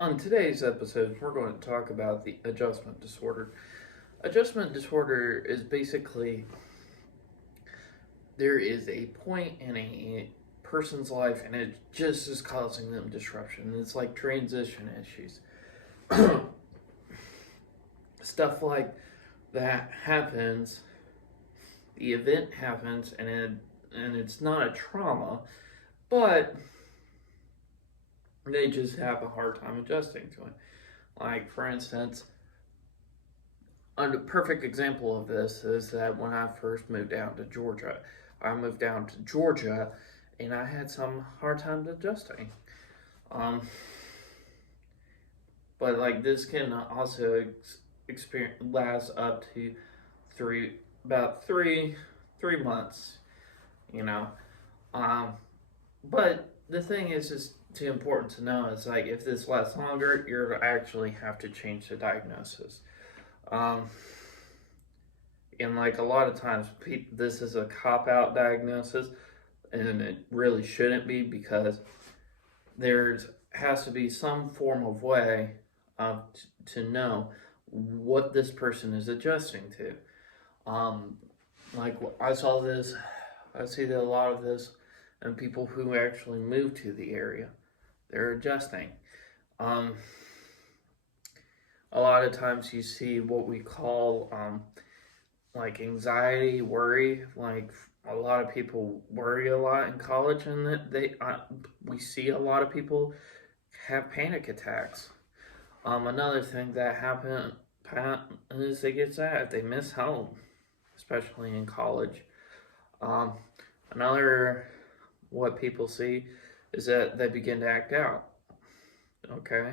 On today's episode, we're going to talk about the adjustment disorder. Adjustment disorder is basically there is a point in a person's life and it just is causing them disruption. It's like transition issues. Stuff like that happens, the event happens, and it's not a trauma, but they just have a hard time adjusting to it. Like, for instance, a perfect example of this is that when I first moved down to Georgia, I moved down to Georgia and I had some hard time adjusting. Um, but like this can also experience last up to about three months, you know. Um, but the thing is too important to know is like if this lasts longer, you're actually have to change the diagnosis. Um, and like a lot of times, this is a cop out diagnosis, and it really shouldn't be because there's has to be some form of way to know what this person is adjusting to. Um, like I see that a lot of this, and people who actually move to the area, they're adjusting. Um, a lot of times you see what we call like anxiety, worry. Like a lot of people worry a lot in college, and that we see a lot of people have panic attacks. Another thing that happens is they get sad. They miss home, especially in college. Um, another what people see is that they begin to act out. Okay,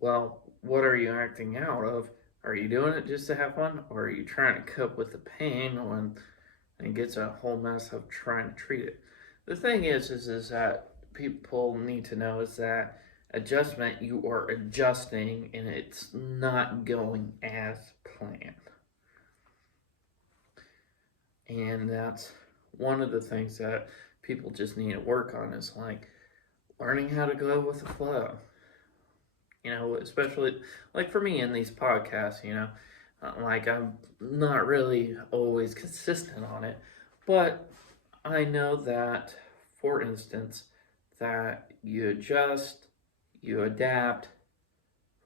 well, what are you acting out of? Are you doing it just to have fun, or are you trying to cope with the pain when it gets a whole mess of trying to treat it? The thing is that people need to know is that adjustment, you are adjusting and it's not going as planned. And that's one of the things that people just need to work on is like learning how to go with the flow. You know, especially like for me in these podcasts, you know, like I'm not really always consistent on it, but I know that, for instance, that you adjust, you adapt,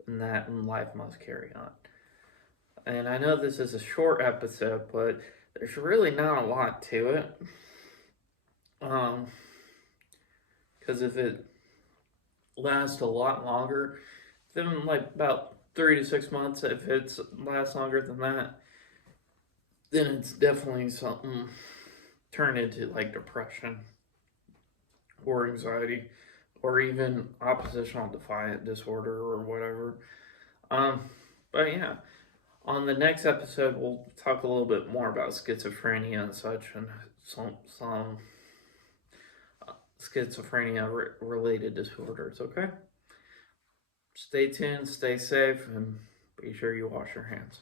and that life must carry on. And I know this is a short episode, but there's really not a lot to it. Because if it lasts a lot longer, then like about 3 to 6 months, if it lasts longer than that, then it's definitely something turned into like depression or anxiety or even oppositional defiant disorder or whatever. Um, but yeah, on the next episode, we'll talk a little bit more about schizophrenia and such, and some schizophrenia related disorders. Okay, stay tuned, stay safe, and be sure you wash your hands.